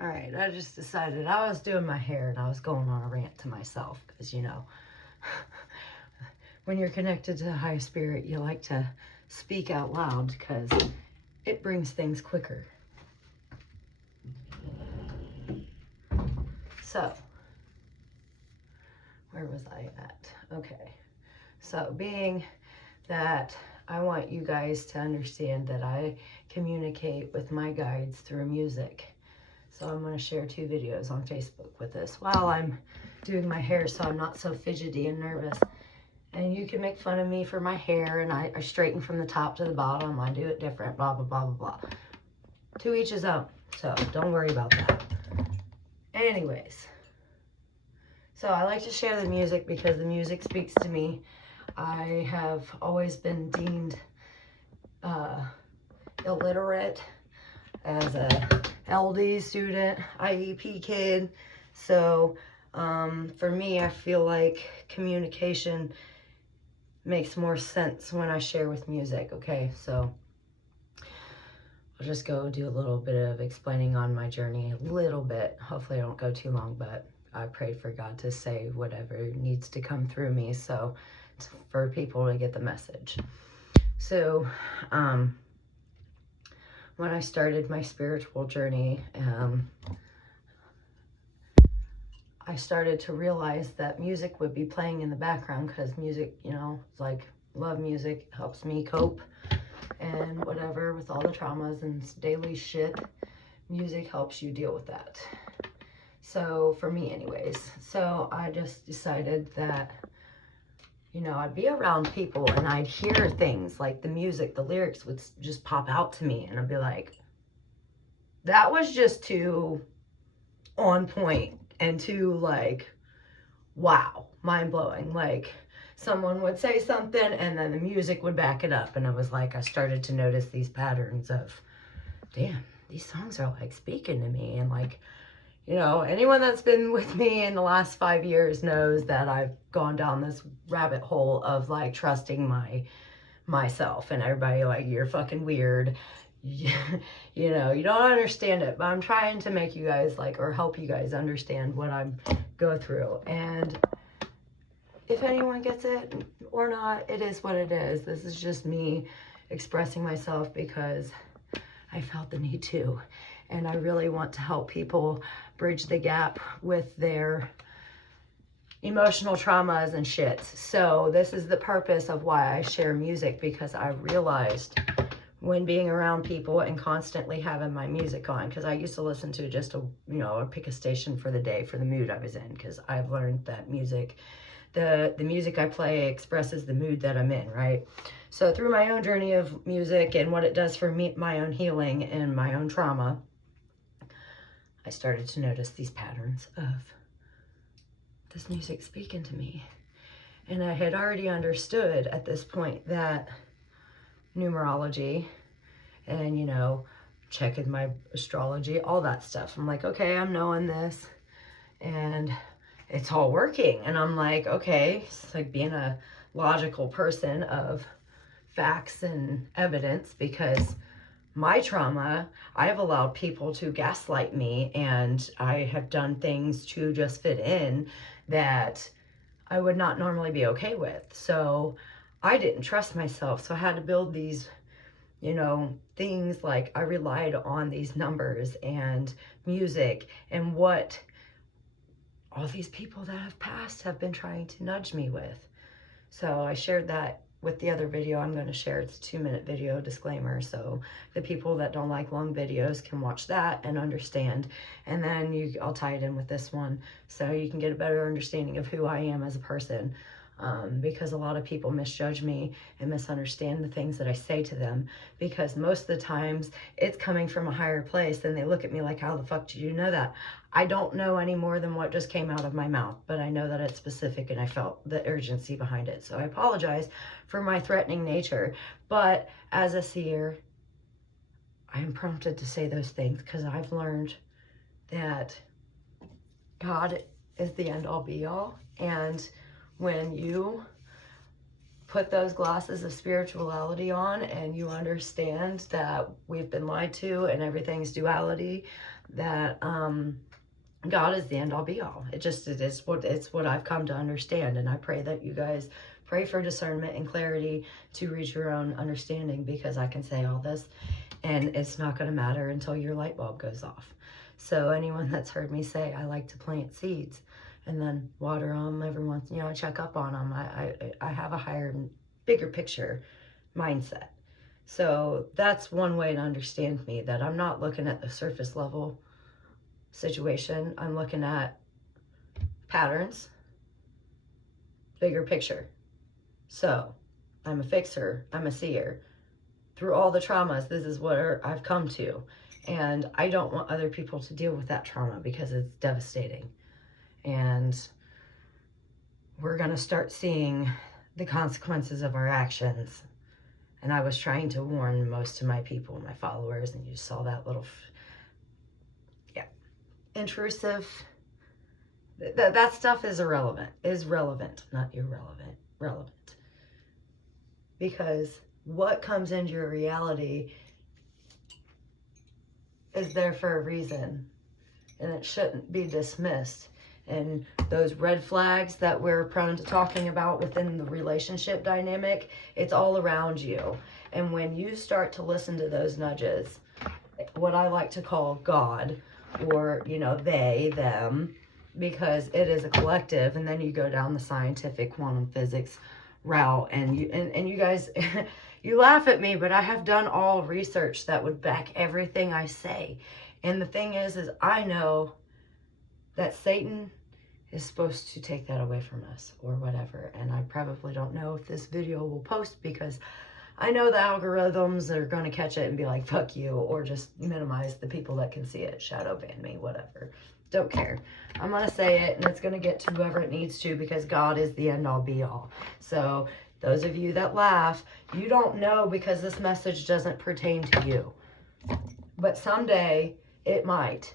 All right, I just decided I was doing my hair and I was going on a rant to myself because, you know, when you're connected to the high spirit, you like to speak out loud because it brings things quicker. So, where was I at? Okay. So, being that I want you guys to understand that I communicate with my guides through music. So I'm going to share 2 videos on Facebook with this while I'm doing my hair so I'm not so fidgety and nervous. And you can make fun of me for my hair, and I straighten from the top to the bottom. I do it different, blah, blah, blah, blah, blah. To each his own, so don't worry about that. Anyways, so I like to share the music because the music speaks to me. I have always been deemed illiterate as a LD student, IEP kid. So for me, I feel like communication makes more sense when I share with music. Okay, so I'll just go do a little bit of explaining on my journey, a little bit. Hopefully I don't go too long, but I prayed for God to say whatever needs to come through me, so for people to get the message. So when I started my spiritual journey, I started to realize that music would be playing in the background because music, you know, like love music, helps me cope and whatever with all the traumas and daily shit. Music helps you deal with that. So for me anyways, so I just decided that, you know, I'd be around people and I'd hear things like the music, the lyrics would just pop out to me and I'd be like, that was just too on point and too like, wow, mind blowing. Like someone would say something and then the music would back it up. And it was like, I started to notice these patterns of, damn, these songs are like speaking to me. And like, you know, anyone that's been with me in the last 5 years knows that I've gone down this rabbit hole of like trusting myself, and everybody like, you're fucking weird. You know, you don't understand it, but I'm trying to make you guys like, or help you guys understand what I go through. And if anyone gets it or not, it is what it is. This is just me expressing myself because I felt the need to. And I really want to help people bridge the gap with their emotional traumas and shit. So this is the purpose of why I share music, because I realized when being around people and constantly having my music on, because I used to listen to just a, you know, I'd pick a station for the day for the mood I was in, because I've learned that music, the music I play expresses the mood that I'm in, right? So through my own journey of music and what it does for me, my own healing and my own trauma, I started to notice these patterns of this music speaking to me. And I had already understood at this point that numerology and, you know, checking my astrology, all that stuff. I'm like, okay, I'm knowing this and it's all working. And I'm like, okay, it's like being a logical person of facts and evidence, because my trauma, I've allowed people to gaslight me, and I have done things to just fit in that I would not normally be okay with. So I didn't trust myself. So I had to build these, you know, things like I relied on these numbers and music and what all these people that have passed have been trying to nudge me with. So I shared that with the other video I'm going to share. It's a 2-minute video disclaimer, so the people that don't like long videos can watch that and understand. And then I'll tie it in with this one so you can get a better understanding of who I am as a person. Because a lot of people misjudge me and misunderstand the things that I say to them, because most of the times it's coming from a higher place, and they look at me like, how the fuck did you know that? I don't know any more than what just came out of my mouth, but I know that it's specific and I felt the urgency behind it. So I apologize for my threatening nature, but as a seer, I am prompted to say those things because I've learned that God is the end all be all. And when you put those glasses of spirituality on and you understand that we've been lied to and everything's duality, that God is the end all be all. It is what I've come to understand. And I pray that you guys pray for discernment and clarity to reach your own understanding, because I can say all this and it's not going to matter until your light bulb goes off. So anyone that's heard me say I like to plant seeds and then water them every once, check up on them. I have a higher, bigger picture mindset. So that's one way to understand me, that I'm not looking at the surface level situation. I'm looking at patterns, bigger picture. So I'm a fixer, I'm a seer. Through all the traumas, this is what I've come to. And I don't want other people to deal with that trauma because it's devastating. And we're going to start seeing the consequences of our actions. And I was trying to warn most of my people, my followers, and you saw that little, intrusive. That stuff is irrelevant. Is relevant, not irrelevant. Relevant. Because what comes into your reality is there for a reason, and it shouldn't be dismissed. And those red flags that we're prone to talking about within the relationship dynamic, it's all around you. And when you start to listen to those nudges, what I like to call God, or they, them, because it is a collective, and then you go down the scientific quantum physics route, and you guys you laugh at me, but I have done all research that would back everything I say. And the thing is I know that Satan is supposed to take that away from us or whatever. And I probably don't know if this video will post, because I know the algorithms are going to catch it and be like, fuck you, or just minimize the people that can see it, shadow ban me, whatever. Don't care. I'm going to say it, and it's going to get to whoever it needs to, because God is the end all be all. So those of you that laugh, you don't know, because this message doesn't pertain to you. But someday it might.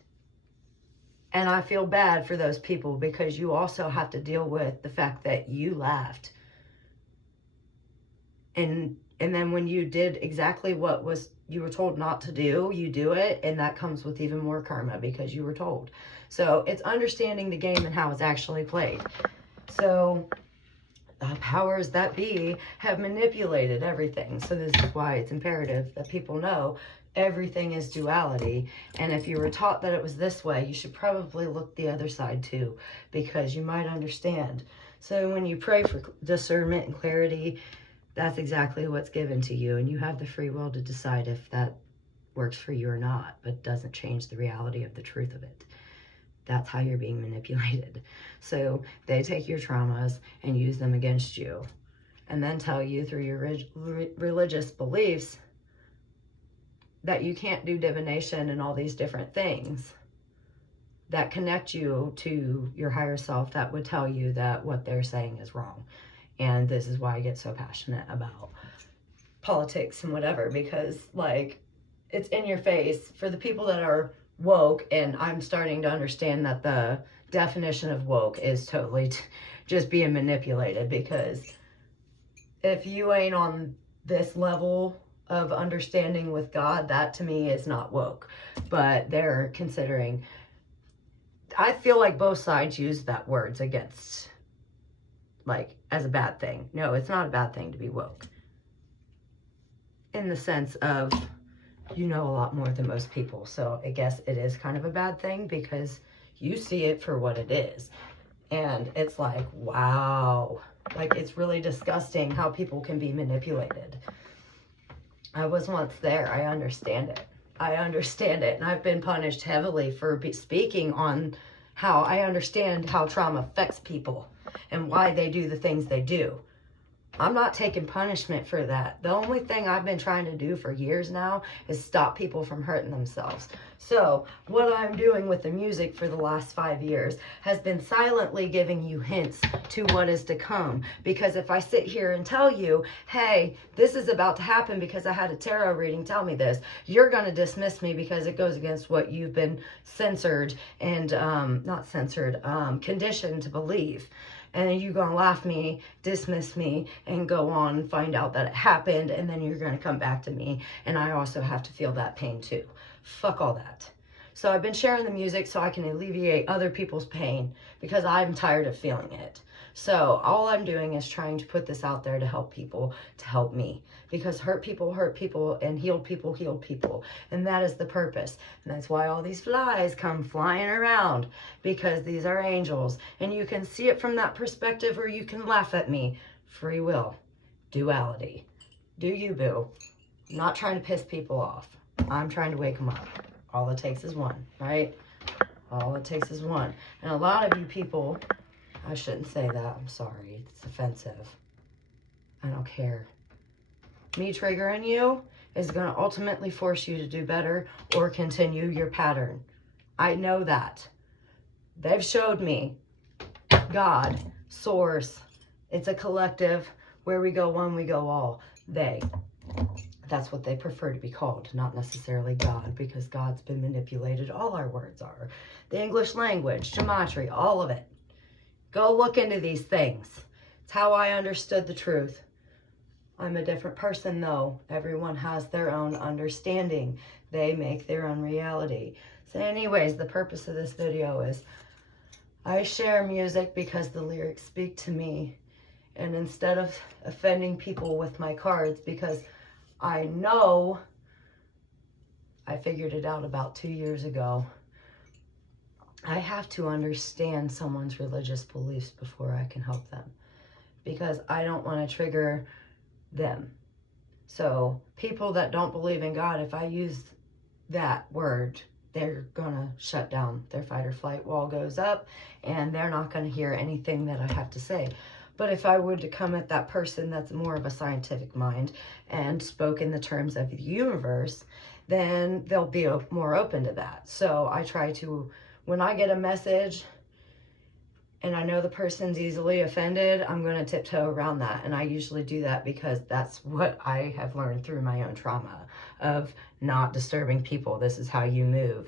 And I feel bad for those people, because you also have to deal with the fact that you laughed. And then when you did exactly what you were told not to do, you do it, and that comes with even more karma, because you were told. So it's understanding the game and how it's actually played. So the powers that be have manipulated everything. So this is why it's imperative that people know everything is duality. And if you were taught that it was this way, you should probably look the other side too, because you might understand. So when you pray for discernment and clarity, that's exactly what's given to you. And you have the free will to decide if that works for you or not, but doesn't change the reality of the truth of it. That's how you're being manipulated. So they take your traumas and use them against you, and then tell you through your religious beliefs that you can't do divination and all these different things that connect you to your higher self, that would tell you that what they're saying is wrong. And this is why I get so passionate about politics and whatever, because it's in your face for the people that are woke. And I'm starting to understand that the definition of woke is totally just being manipulated, because if you ain't on this level of understanding with God, that to me is not woke. But they're considering, I feel like both sides use that words against, as a bad thing. No, it's not a bad thing to be woke, in the sense of you know a lot more than most people. So I guess it is kind of a bad thing, because you see it for what it is. And it's like, wow, it's really disgusting how people can be manipulated. I was once there. I understand it. And I've been punished heavily for speaking on how I understand how trauma affects people and why they do the things they do. I'm not taking punishment for that. The only thing I've been trying to do for years now is stop people from hurting themselves. So what I'm doing with the music for the last 5 years has been silently giving you hints to what is to come. Because if I sit here and tell you, hey, this is about to happen because I had a tarot reading tell me this, you're going to dismiss me because it goes against what you've been censored and, conditioned to believe. And then you're going to laugh me, dismiss me, and go on and find out that it happened. And then you're going to come back to me. And I also have to feel that pain too. Fuck all that. So I've been sharing the music so I can alleviate other people's pain because I'm tired of feeling it. So all I'm doing is trying to put this out there to help people, to help me. Because hurt people, and healed people heal people. And that is the purpose. And that's why all these flies come flying around, because these are angels. And you can see it from that perspective, or you can laugh at me. Free will. Duality. Do you, boo. I'm not trying to piss people off. I'm trying to wake them up. All it takes is one, right? All it takes is one. And a lot of you people, I shouldn't say that. I'm sorry. It's offensive. I don't care. Me triggering you is going to ultimately force you to do better or continue your pattern. I know that. They've showed me. God, source. It's a collective. Where we go one, we go all. They. That's what they prefer to be called, not necessarily God, because God's been manipulated. All our words are. The English language, gematria, all of it. Go look into these things. It's how I understood the truth. I'm a different person, though. Everyone has their own understanding. They make their own reality. So anyways, the purpose of this video is I share music because the lyrics speak to me. And instead of offending people with my cards, because I know I figured it out about 2 years ago, I have to understand someone's religious beliefs before I can help them. Because I don't want to trigger them. So people that don't believe in God, if I use that word, they're gonna shut down. Their fight or flight wall goes up and they're not gonna hear anything that I have to say. But if I were to come at that person that's more of a scientific mind and spoke in the terms of the universe, then they'll be more open to that. So I try to, when I get a message and I know the person's easily offended, I'm going to tiptoe around that. And I usually do that because that's what I have learned through my own trauma of not disturbing people. This is how you move,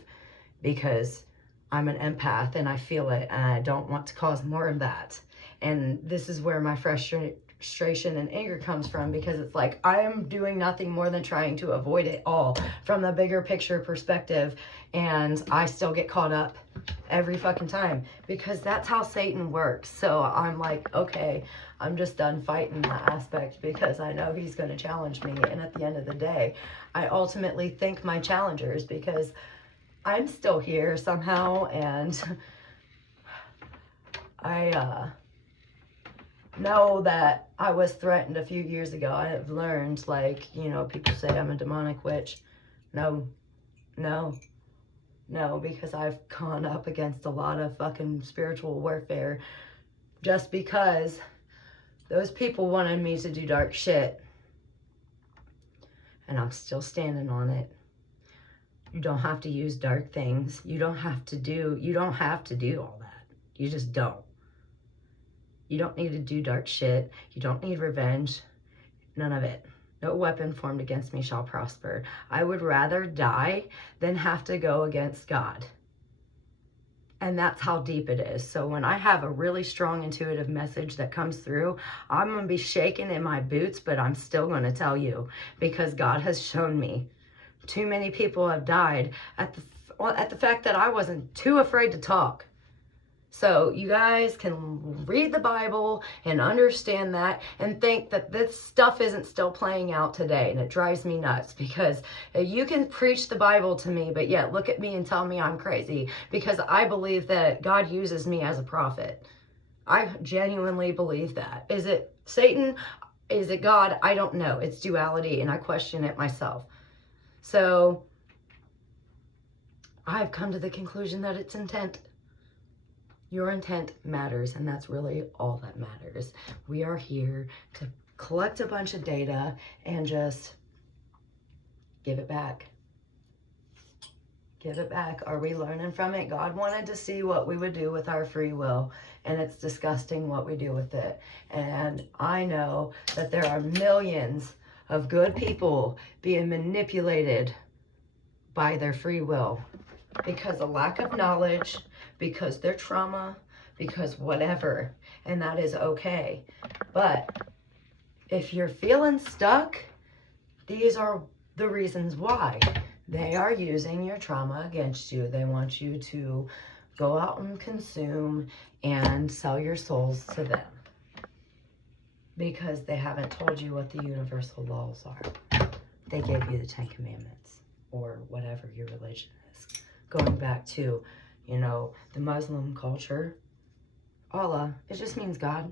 because I'm an empath and I feel it and I don't want to cause more of that. And this is where my frustration and anger comes from, because it's like I am doing nothing more than trying to avoid it all from the bigger picture perspective, and I still get caught up every fucking time because that's how Satan works. So I'm like, okay, I'm just done fighting that aspect because I know he's going to challenge me. And at the end of the day, I ultimately thank my challengers because I'm still here somehow. And I know that I was threatened a few years ago. I have learned, like, you know, people say I'm a demonic witch. No, because I've gone up against a lot of fucking spiritual warfare just because those people wanted me to do dark shit. And I'm still standing on it. You don't have to use dark things. You don't have to do all that. You just don't. You don't need to do dark shit. You don't need revenge. None of it. No weapon formed against me shall prosper. I would rather die than have to go against God. And that's how deep it is. So when I have a really strong intuitive message that comes through, I'm going to be shaking in my boots, but I'm still going to tell you because God has shown me. Too many people have died at the fact that I wasn't too afraid to talk. So you guys can read the Bible and understand that and think that this stuff isn't still playing out today. And it drives me nuts because you can preach the Bible to me, but yet look at me and tell me I'm crazy because I believe that God uses me as a prophet. I genuinely believe that. Is it Satan? Is it God? I don't know. It's duality and I question it myself. So I've come to the conclusion that it's intent. Your intent matters, and that's really all that matters. We are here to collect a bunch of data and just give it back. Give it back. Are we learning from it? God wanted to see what we would do with our free will, and it's disgusting what we do with it. And I know that there are millions of good people being manipulated by their free will because of lack of knowledge, because their trauma, because whatever, and that is okay. But if you're feeling stuck, these are the reasons why. They are using your trauma against you. They want you to go out and consume and sell your souls to them, because they haven't told you what the universal laws are. They gave you the 10 Commandments, or whatever your religion is. Going back to, you know, the Muslim culture, Allah, it just means God.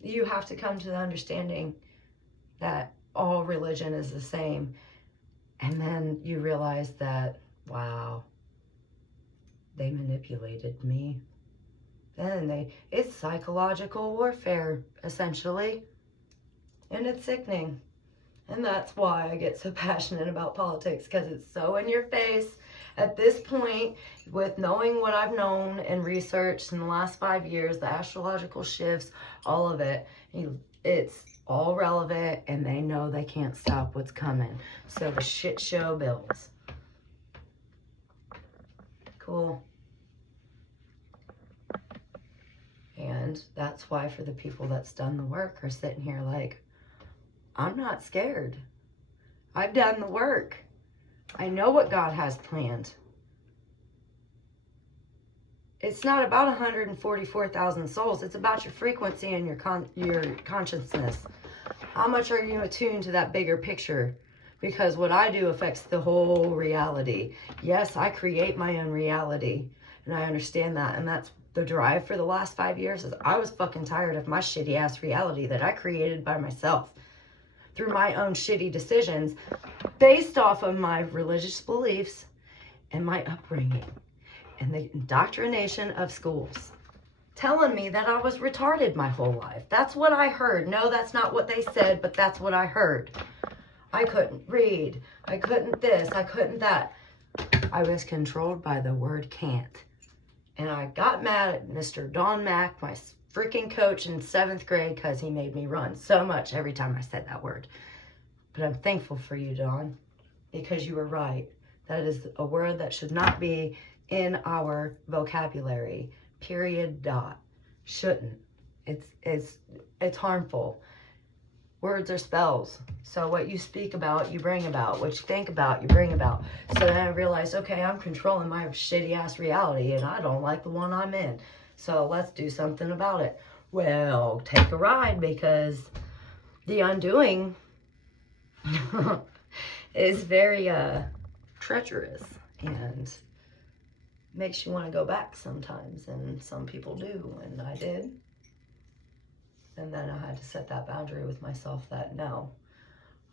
You have to come to the understanding that all religion is the same. And then you realize that, wow, they manipulated me. Then it's psychological warfare, essentially. And it's sickening. And that's why I get so passionate about politics, because it's so in your face at this point, with knowing what I've known and researched in the last 5 years, the astrological shifts, all of it. It's all relevant, and they know they can't stop what's coming. So the shit show builds. Cool. And that's why, for the people that's done the work, are sitting here like, I'm not scared. I've done the work. I know what God has planned. It's not about 144,000 souls. It's about your frequency and your consciousness. How much are you attuned to that bigger picture? Because what I do affects the whole reality. Yes, I create my own reality, and I understand that. And that's the drive for the last 5 years, is I was fucking tired of my shitty ass reality that I created by myself through my own shitty decisions based off of my religious beliefs and my upbringing and the indoctrination of schools telling me that I was retarded my whole life. That's what I heard. No, that's not what they said, but that's what I heard. I couldn't read. I couldn't this. I couldn't that. I was controlled by the word can't. And I got mad at Mr. Don Mack, my freaking coach in 7th grade, because he made me run so much every time I said that word. But I'm thankful for you, Don, because you were right. That is a word that should not be in our vocabulary. Period. Dot. Shouldn't. It's harmful. Words are spells. So what you speak about, you bring about. What you think about, you bring about. So then I realized, okay, I'm controlling my shitty ass reality, and I don't like the one I'm in. So let's do something about it. Well, take a ride, because the undoing is very treacherous and makes you want to go back sometimes. And some people do, and I did. And then I had to set that boundary with myself that no,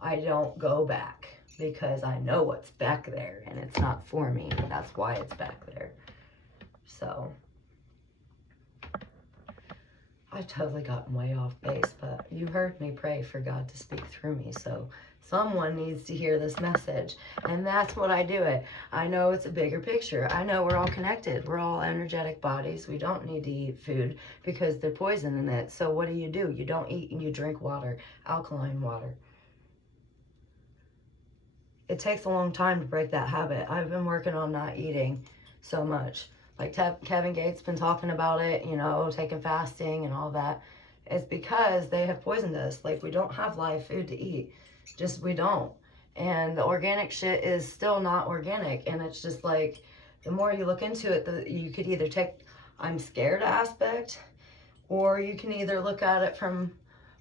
I don't go back, because I know what's back there and it's not for me. That's why it's back there. So I've totally gotten way off base, but you heard me pray for God to speak through me. So someone needs to hear this message, and that's what I do it. I know it's a bigger picture. I know we're all connected. We're all energetic bodies. We don't need to eat food because they're poison in it. So what do? You don't eat and you drink water, alkaline water. It takes a long time to break that habit. I've been working on not eating so much. Like Kevin Gates been talking about it, you know, taking fasting and all that. It's because they have poisoned us. Like, we don't have live food to eat. Just, we don't. And the organic shit is still not organic. And it's just like, the more you look into it, you could either take I'm scared aspect, or you can either look at it from,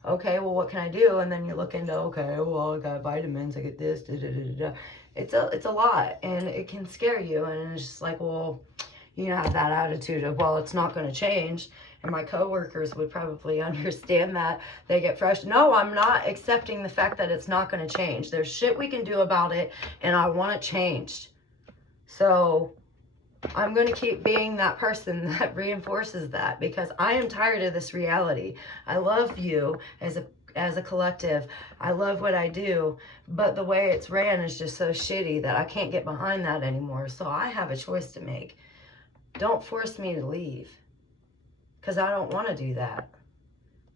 okay, well, what can I do? And then you look into, okay, well, I got vitamins, I get this, da, da, da, da, da. It's a lot, and it can scare you. And it's just like, well, you have that attitude of, well, it's not going to change. And my coworkers would probably understand that. They get fresh. No, I'm not accepting the fact that it's not going to change. There's shit we can do about it, and I want it changed. So I'm going to keep being that person that reinforces that, because I am tired of this reality. I love you as a collective. I love what I do, but the way it's ran is just so shitty that I can't get behind that anymore. So I have a choice to make. Don't force me to leave, because I don't want to do that.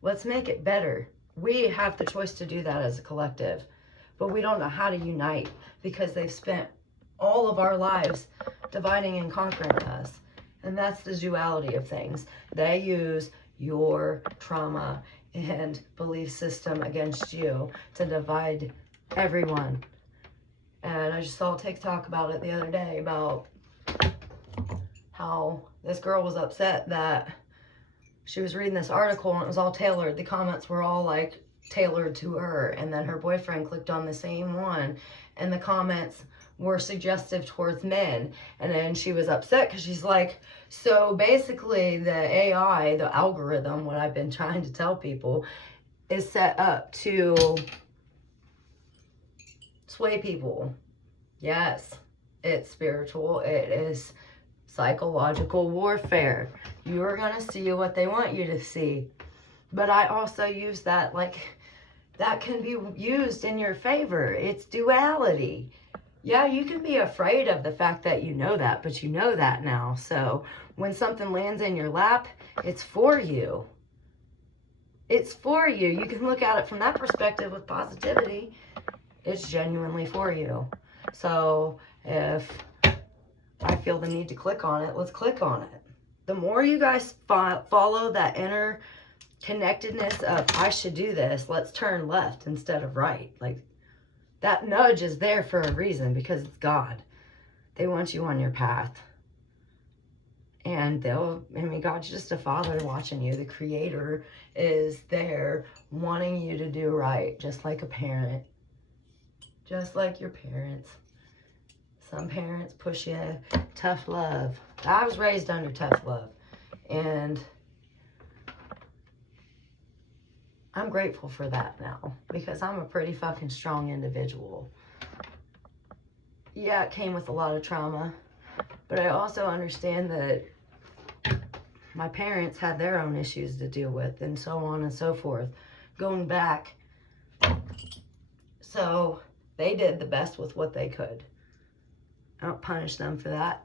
Let's make it better. We have the choice to do that as a collective, but we don't know how to unite, because they've spent all of our lives dividing and conquering us. And that's the duality of things. They use your trauma and belief system against you to divide everyone. And I just saw a TikTok about it the other day about how this girl was upset that she was reading this article and it was all tailored. The comments were all like tailored to her, and then her boyfriend clicked on the same one and the comments were suggestive towards men. And then she was upset because she's like, so basically the AI, the algorithm, what I've been trying to tell people, is set up to sway people. Yes, it's spiritual. It is psychological warfare. You are going to see what they want you to see. But I also use that, like, that can be used in your favor. It's duality. Yeah, you can be afraid of the fact that you know that, but you know that now. So when something lands in your lap, it's for you. It's for you. You can look at it from that perspective with positivity. It's genuinely for you. So if I feel the need to click on it, let's click on it. The more you guys follow that inner connectedness of, I should do this, let's turn left instead of right. Like, that nudge is there for a reason, because it's God. They want you on your path. And God's just a father watching you. The creator is there wanting you to do right, just like a parent. Just like your parents. Some parents push you tough love. I was raised under tough love. And I'm grateful for that now, because I'm a pretty fucking strong individual. Yeah, it came with a lot of trauma, but I also understand that my parents had their own issues to deal with, and so on and so forth, going back. So they did the best with what they could. I don't punish them for that.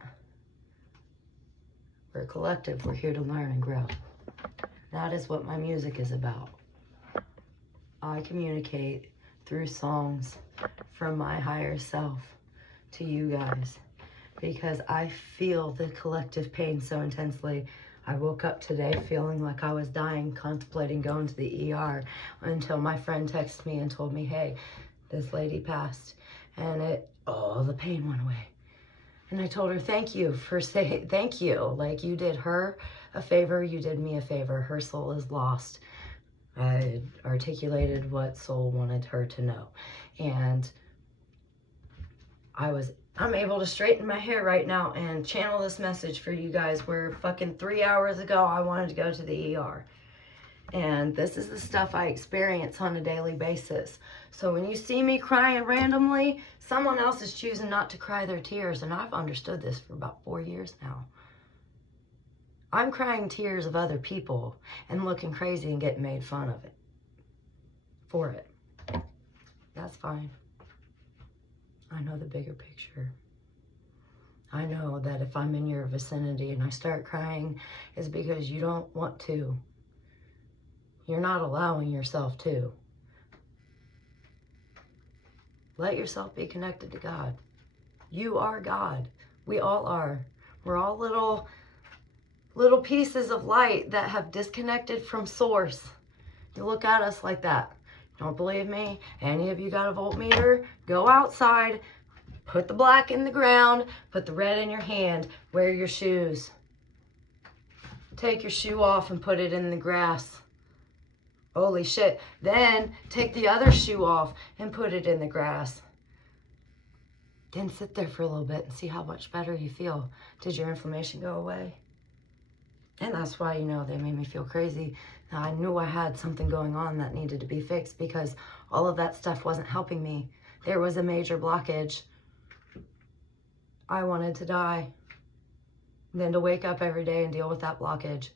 We're a collective. We're here to learn and grow. That is what my music is about. I communicate through songs from my higher self to you guys, because I feel the collective pain so intensely. I woke up today feeling like I was dying, contemplating going to the ER, until my friend texted me and told me, hey, this lady passed, and the pain went away. And I told her, thank you for saying, thank you. Like, you did her a favor, you did me a favor. Her soul is lost. I articulated what soul wanted her to know. And I'm able to straighten my hair right now and channel this message for you guys, where fucking 3 hours ago I wanted to go to the ER. And this is the stuff I experience on a daily basis. So when you see me crying randomly, someone else is choosing not to cry their tears. And I've understood this for about 4 years now. I'm crying tears of other people and looking crazy and getting made fun of it. For it. That's fine. I know the bigger picture. I know that if I'm in your vicinity and I start crying, it's because you don't want to. You're not allowing yourself to. Let yourself be connected to God. You are God. We all are. We're all little pieces of light that have disconnected from source. You look at us like that. Don't believe me? Any of you got a voltmeter? Go outside, put the black in the ground, put the red in your hand, wear your shoes. Take your shoe off and put it in the grass. Holy shit. Then take the other shoe off and put it in the grass. Then sit there for a little bit and see how much better you feel. Did your inflammation go away? And that's why, they made me feel crazy. Now, I knew I had something going on that needed to be fixed, because all of that stuff wasn't helping me. There was a major blockage. I wanted to die. And then to wake up every day and deal with that blockage.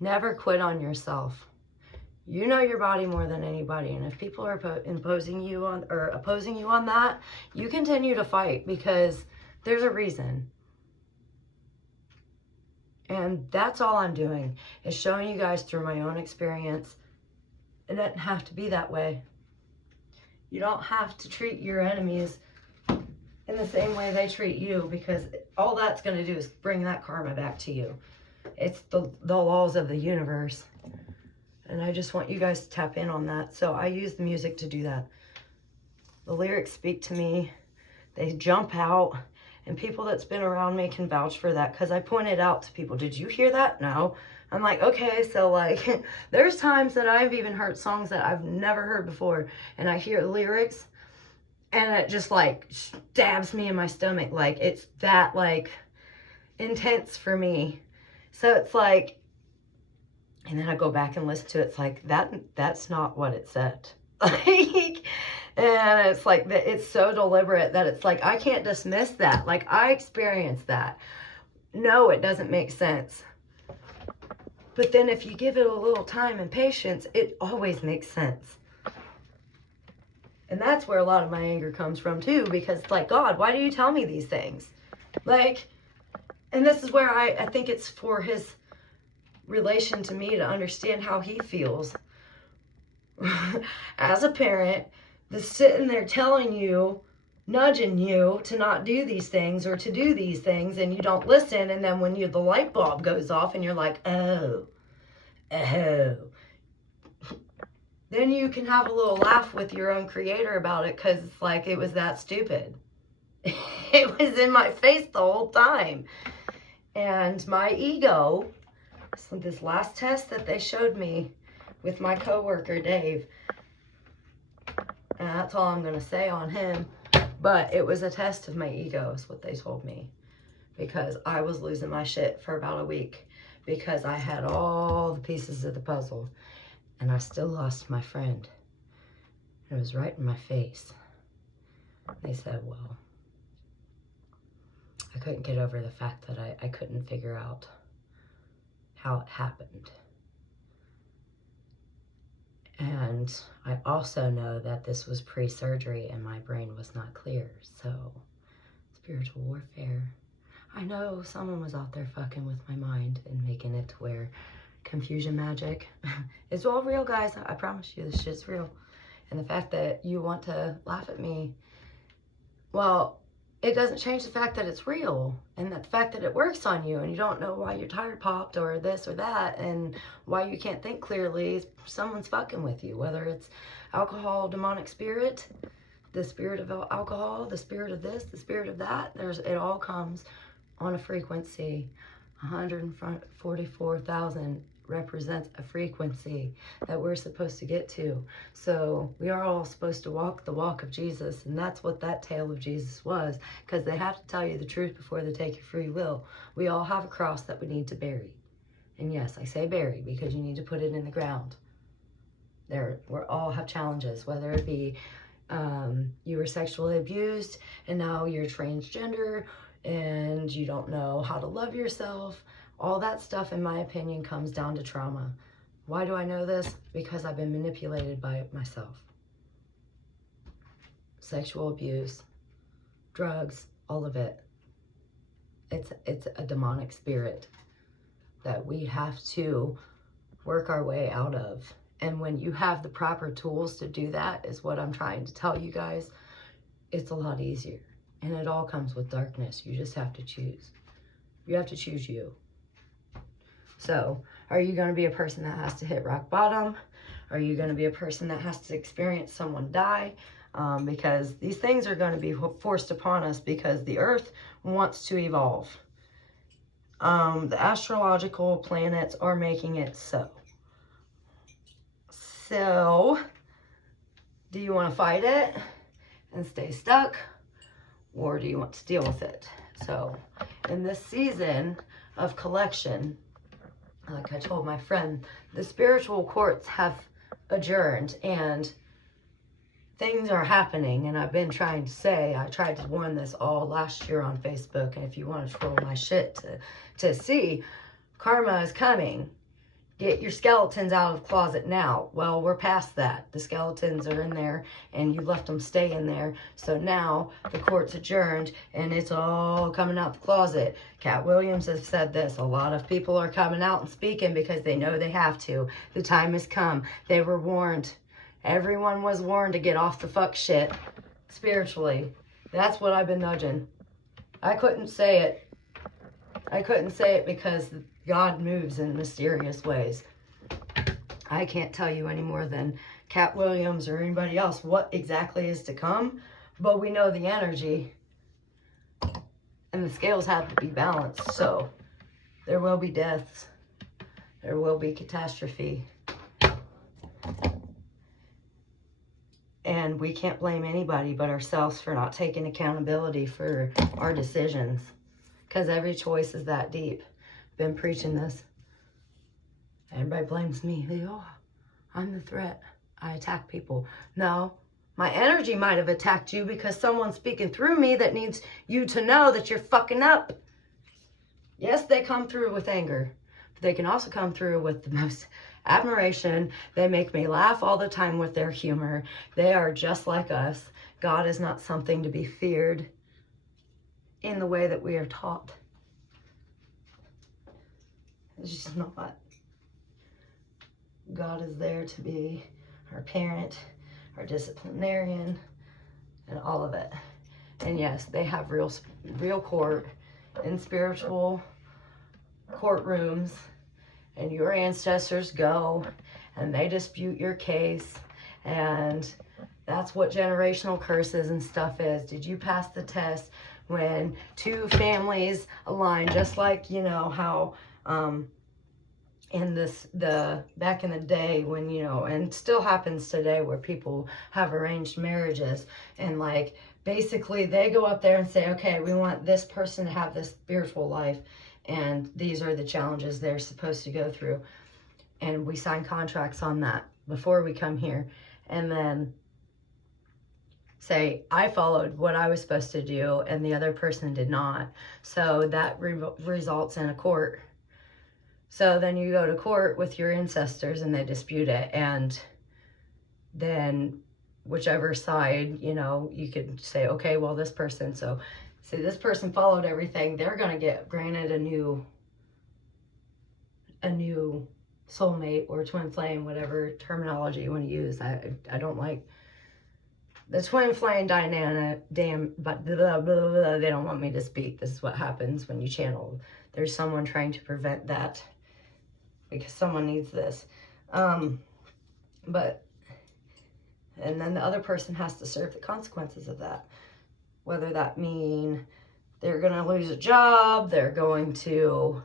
Never quit on yourself. You know your body more than anybody. And if people are opposing you on that, you continue to fight, because there's a reason. And that's all I'm doing, is showing you guys through my own experience. It doesn't have to be that way. You don't have to treat your enemies in the same way they treat you, because all that's going to do is bring that karma back to you. It's the laws of the universe. And I just want you guys to tap in on that. So I use the music to do that. The lyrics speak to me. They jump out. And people that's been around me can vouch for that, because I pointed out to people, did you hear that? No. I'm like, okay, so like, there's times that I've even heard songs that I've never heard before, and I hear the lyrics, and it just like stabs me in my stomach. Like, it's that like intense for me. So it's like, and then I go back and listen to it. It's like, that's not what it said. Like, and it's like, it's so deliberate that it's like, I can't dismiss that. Like, I experienced that. No, it doesn't make sense. But then if you give it a little time and patience, it always makes sense. And that's where a lot of my anger comes from too, because it's like, God, why do you tell me these things? Like, and this is where I think it's for his relation to me to understand how he feels. As a parent, that's sitting there telling you, nudging you to not do these things or to do these things, and you don't listen, and then when the light bulb goes off and you're like, oh, then you can have a little laugh with your own creator about it, because it's like, it was that stupid. It was in my face the whole time. And my ego, so this last test that they showed me with my coworker Dave, and that's all I'm going to say on him, but it was a test of my ego is what they told me, because I was losing my shit for about a week, because I had all the pieces of the puzzle, and I still lost my friend. It was right in my face. They said, well, I couldn't get over the fact that I couldn't figure out how it happened. And I also know that this was pre-surgery and my brain was not clear. So, spiritual warfare. I know someone was out there fucking with my mind and making it to where confusion magic is all real, guys. I promise you, this shit's real. And the fact that you want to laugh at me, well, it doesn't change the fact that it's real, and the fact that it works on you, and you don't know why your tire popped or this or that, and why you can't think clearly. Someone's fucking with you, whether it's alcohol, demonic spirit, the spirit of alcohol, the spirit of this, the spirit of that. It all comes on a frequency. 144,000 represents a frequency that we're supposed to get to. So we are all supposed to walk the walk of Jesus, and that's what that tale of Jesus was, because they have to tell you the truth before they take your free will. We all have a cross that we need to bury. And yes, I say bury because you need to put it in the ground. We all have challenges, whether it be you were sexually abused and now you're transgender and you don't know how to love yourself. All that stuff, in my opinion, comes down to trauma. Why do I know this? Because I've been manipulated by it myself. Sexual abuse, drugs, all of it. It's a demonic spirit that we have to work our way out of. And when you have the proper tools to do that, is what I'm trying to tell you guys, it's a lot easier. And it all comes with darkness. You just have to choose. You have to choose you. So, are you going to be a person that has to hit rock bottom? Are you going to be a person that has to experience someone die? Because these things are going to be forced upon us because the earth wants to evolve. The astrological planets are making it so. So, do you want to fight it and stay stuck? Or do you want to deal with it? So, in this season of collection, like I told my friend, the spiritual courts have adjourned and things are happening. And I've been trying to say, I tried to warn this all last year on Facebook. And if you want to troll my shit to see, karma is coming. Get your skeletons out of the closet now. Well, we're past that. The skeletons are in there and you let them stay in there. So now the court's adjourned and it's all coming out the closet. Cat Williams has said this. A lot of people are coming out and speaking because they know they have to. The time has come. They were warned. Everyone was warned to get off the fuck shit spiritually. That's what I've been nudging. I couldn't say it. I couldn't say it because God moves in mysterious ways. I can't tell you any more than Cat Williams or anybody else what exactly is to come, but we know the energy, and the scales have to be balanced. So there will be deaths, there will be catastrophe, and we can't blame anybody but ourselves for not taking accountability for our decisions, because every choice is that deep. Been preaching this. Everybody blames me. They go, oh, I'm the threat. I attack people. No, my energy might have attacked you because someone's speaking through me that needs you to know that you're fucking up. Yes, they come through with anger, but they can also come through with the most admiration. They make me laugh all the time with their humor. They are just like us. God is not something to be feared in the way that we are taught. It's just not. God is there to be our parent, our disciplinarian, and all of it. And yes, they have real court and spiritual courtrooms, and your ancestors go and they dispute your case, and that's what generational curses and stuff is. Did you pass the test? When two families align, just like, you know, how back in the day when, you know, and still happens today, where people have arranged marriages, and like basically they go up there and say, okay, we want this person to have this spiritual life, and these are the challenges they're supposed to go through, and we sign contracts on that before we come here, and then say, I followed what I was supposed to do and the other person did not. So that results in a court. So then you go to court with your ancestors and they dispute it. And then whichever side, you know, you could say, okay, well, this person, so say this person followed everything, they're going to get granted a new soulmate or twin flame, whatever terminology you want to use. I don't like the twin flame dynamic, but blah, blah, blah, they don't want me to speak. This is what happens when you channel. There's someone trying to prevent that because someone needs this. And then the other person has to serve the consequences of that. Whether that mean they're going to lose a job, they're going to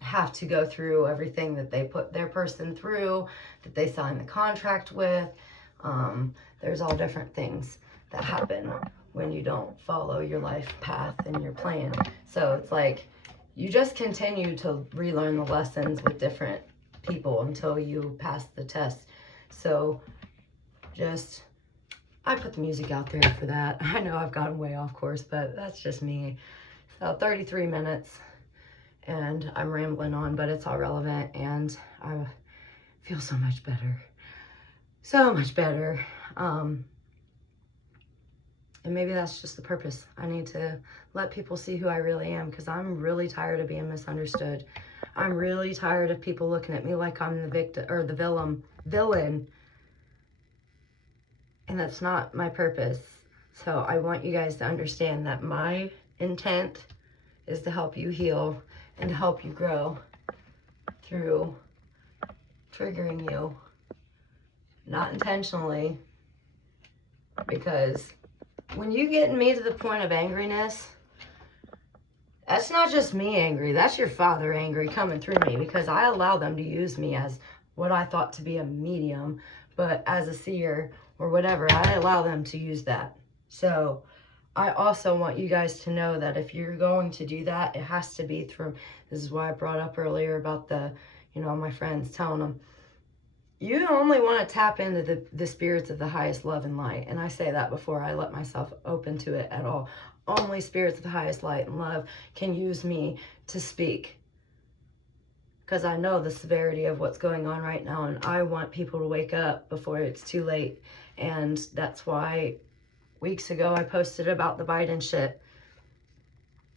have to go through everything that they put their person through, that they signed the contract with. There's all different things that happen when you don't follow your life path and your plan. So it's like you just continue to relearn the lessons with different people until you pass the test. So just, I put the music out there for that. I know I've gotten way off course, but that's just me. So 33 minutes and I'm rambling on, but it's all relevant and I feel so much better. So much better. And maybe that's just the purpose. I need to let people see who I really am, because I'm really tired of being misunderstood. I'm really tired of people looking at me like I'm the victim or the villain. And that's not my purpose. So I want you guys to understand that my intent is to help you heal and to help you grow through triggering you. Not intentionally, because when you get me to the point of angriness, that's not just me angry, that's your Father angry coming through me, because I allow them to use me as what I thought to be a medium, but as a seer or whatever, I allow them to use that. So I also want you guys to know that if you're going to do that, it has to be through, this is why I brought up earlier about the, you know, my friends telling them, you only want to tap into the spirits of the highest love and light. And I say that before I let myself open to it at all. Only spirits of the highest light and love can use me to speak. Because I know the severity of what's going on right now. And I want people to wake up before it's too late. And that's why weeks ago I posted about the Biden shit.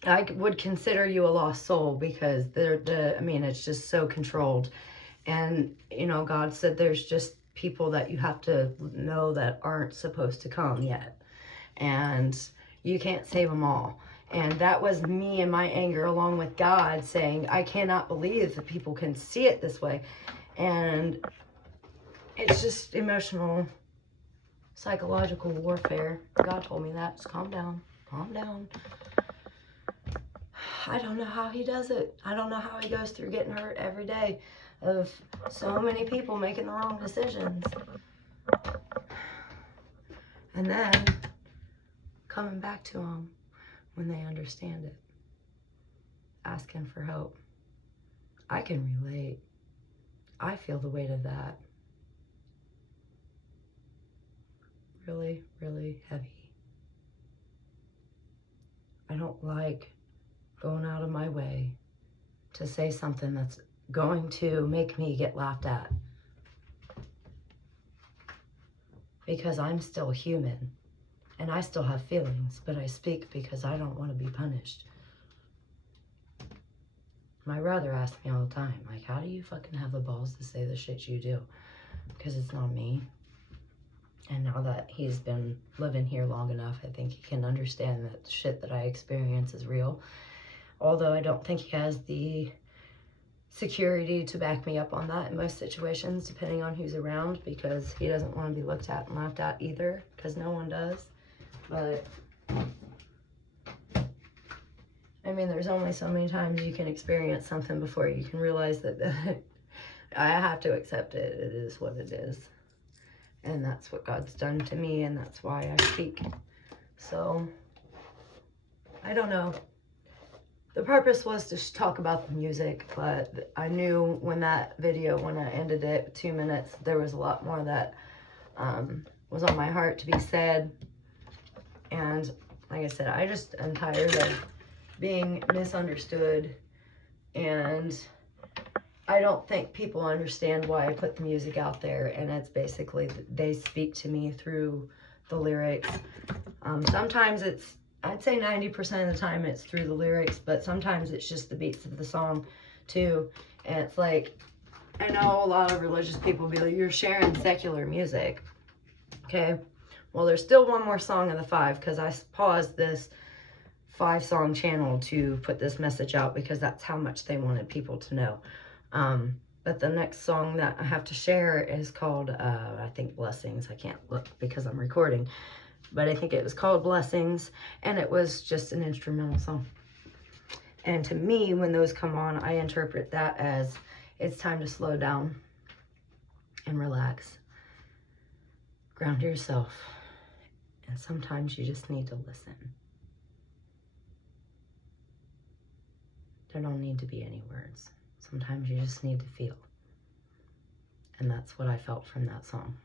I would consider you a lost soul, because it's just so controlled. And, you know, God said there's just people that you have to know that aren't supposed to come yet. And you can't save them all. And that was me and my anger, along with God saying, I cannot believe that people can see it this way. And it's just emotional, psychological warfare. God told me that. Just calm down. Calm down. I don't know how he does it. I don't know how he goes through getting hurt every day of so many people making the wrong decisions. And then coming back to him when they understand it. Asking for help. I can relate. I feel the weight of that. Really, really heavy. I don't like going out of my way to say something that's going to make me get laughed at. Because I'm still human and I still have feelings, but I speak because I don't want to be punished. My brother asks me all the time, like, how do you fucking have the balls to say the shit you do? Because it's not me. And now that he's been living here long enough, I think he can understand that the shit that I experience is real. Although I don't think he has the security to back me up on that in most situations, depending on who's around, because he doesn't want to be looked at and laughed at either, because no one does. But I mean, there's only so many times you can experience something before you can realize that I have to accept it. It is what it is. And that's what God's done to me, and that's why I speak. So, I don't know. The purpose was to talk about the music, but I knew when I ended it, 2 minutes, there was a lot more that was on my heart to be said. And like I said, I just am tired of being misunderstood, and I don't think people understand why I put the music out there, and it's basically they speak to me through the lyrics. Sometimes it's, I'd say 90% of the time it's through the lyrics, but sometimes it's just the beats of the song too. And it's like, I know a lot of religious people be like, you're sharing secular music. Okay, well, there's still one more song of the 5, because I paused this 5-song channel to put this message out because that's how much they wanted people to know. But the next song that I have to share is called, I think, Blessings. I can't look because I'm recording, but I think it was called Blessings, and it was just an instrumental song. And to me, when those come on, I interpret that as it's time to slow down and relax. Ground yourself. And sometimes you just need to listen. There don't need to be any words. Sometimes you just need to feel. And that's what I felt from that song.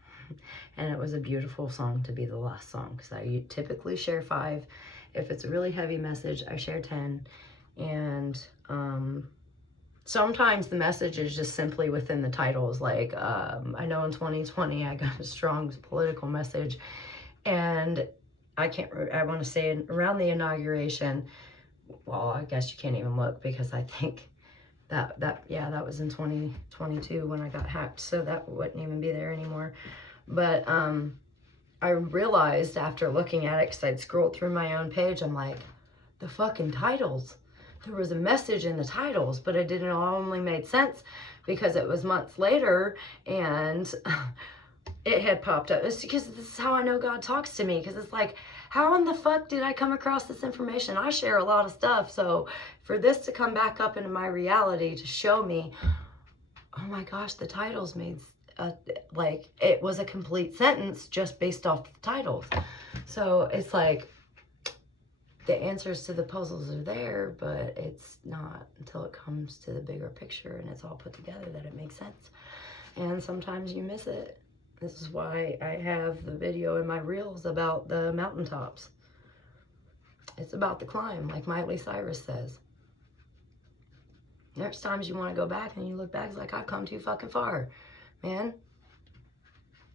And it was a beautiful song to be the last song, because I typically share 5. If it's a really heavy message, I share 10. And sometimes the message is just simply within the titles. Like, I know in 2020 I got a strong political message, and I want to say around the inauguration, well, I guess you can't even look, because I think that was in 2022 when I got hacked, so that wouldn't even be there anymore. But I realized after looking at it, because I'd scrolled through my own page, I'm like, the fucking titles. There was a message in the titles, but it didn't only made sense because it was months later, and it had popped up. It's because this is how I know God talks to me, because it's like, how in the fuck did I come across this information? I share a lot of stuff, so for this to come back up into my reality to show me, oh my gosh, the titles made, like, it was a complete sentence just based off the titles. So it's like, the answers to the puzzles are there, but it's not until it comes to the bigger picture and it's all put together that it makes sense. And sometimes you miss it. This is why I have the video in my reels about the mountaintops. It's about the climb, like Miley Cyrus says. There's times you want to go back and you look back, it's like, I've come too fucking far, man.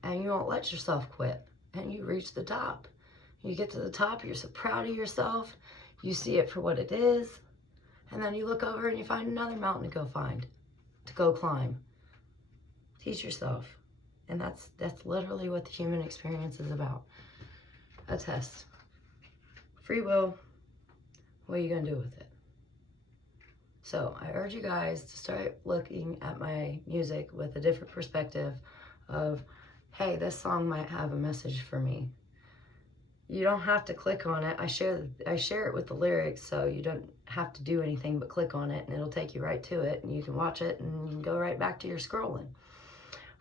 And you won't let yourself quit. And you reach the top. You get to the top, you're so proud of yourself. You see it for what it is. And then you look over and you find another mountain to go climb. Teach yourself. And that's literally what the human experience is about. A test. Free will. What are you going to do with it? So I urge you guys to start looking at my music with a different perspective of, hey, this song might have a message for me. You don't have to click on it. I share it with the lyrics, so you don't have to do anything but click on it, and it'll take you right to it, and you can watch it, and you can go right back to your scrolling.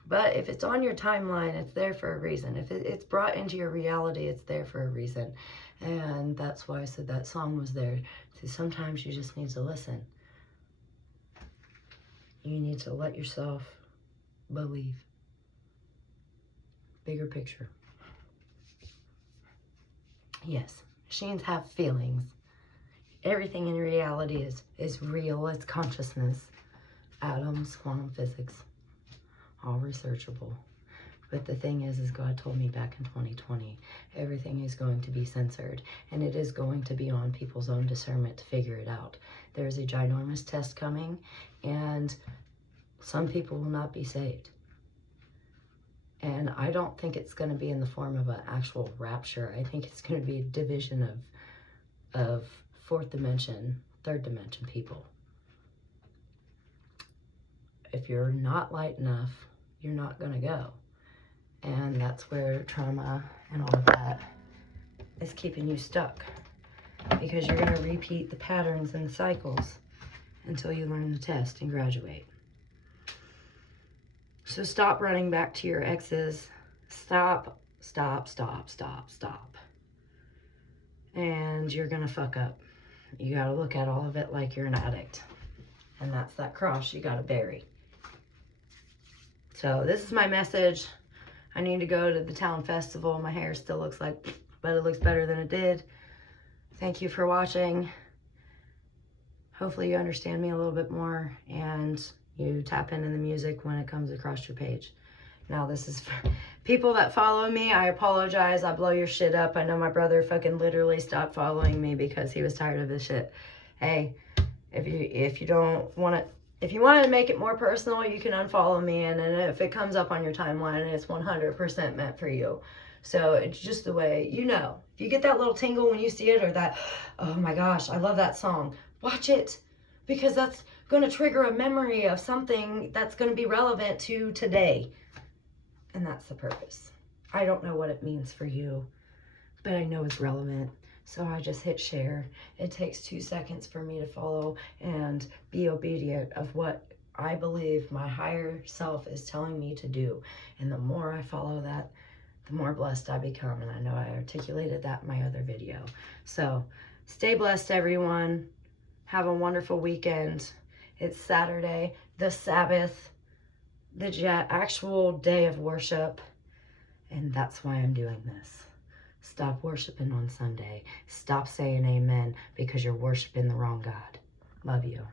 But if it's on your timeline, it's there for a reason. If it's brought into your reality, it's there for a reason. And that's why I said that song was there. See, sometimes you just need to listen. You need to let yourself believe. Bigger picture. Yes, machines have feelings. Everything in reality is real. It's consciousness. Atoms, quantum physics, all researchable. But the thing is God told me back in 2020, everything is going to be censored, and it is going to be on people's own discernment to figure it out. There's a ginormous test coming, and some people will not be saved. And I don't think it's going to be in the form of an actual rapture. I think it's going to be a division of fourth dimension, third dimension people. If you're not light enough, you're not going to go. And that's where trauma and all of that is keeping you stuck. Because you're going to repeat the patterns and the cycles until you learn the test and graduate. So stop running back to your exes. Stop. And you're going to fuck up. You got to look at all of it like you're an addict. And that's that cross you got to bury. So this is my message. I need to go to the town festival. My hair still looks like, but it looks better than it did. Thank you for watching. Hopefully you understand me a little bit more and you tap into the music when it comes across your page. Now this is for people that follow me. I apologize. I blow your shit up. I know my brother fucking literally stopped following me because he was tired of this shit. Hey, if you don't want to, if you want to make it more personal, you can unfollow me, and then if it comes up on your timeline, it's 100% meant for you. So it's just the way, you know, if you get that little tingle when you see it, or that, oh my gosh, I love that song, watch it, because that's going to trigger a memory of something that's going to be relevant to today. And that's the purpose. I don't know what it means for you, but I know it's relevant. So I just hit share. It takes 2 seconds for me to follow and be obedient of what I believe my higher self is telling me to do. And the more I follow that, the more blessed I become. And I know I articulated that in my other video. So stay blessed, everyone. Have a wonderful weekend. It's Saturday, the Sabbath, the actual day of worship. And that's why I'm doing this. Stop worshiping on Sunday. Stop saying amen because you're worshiping the wrong God. Love you.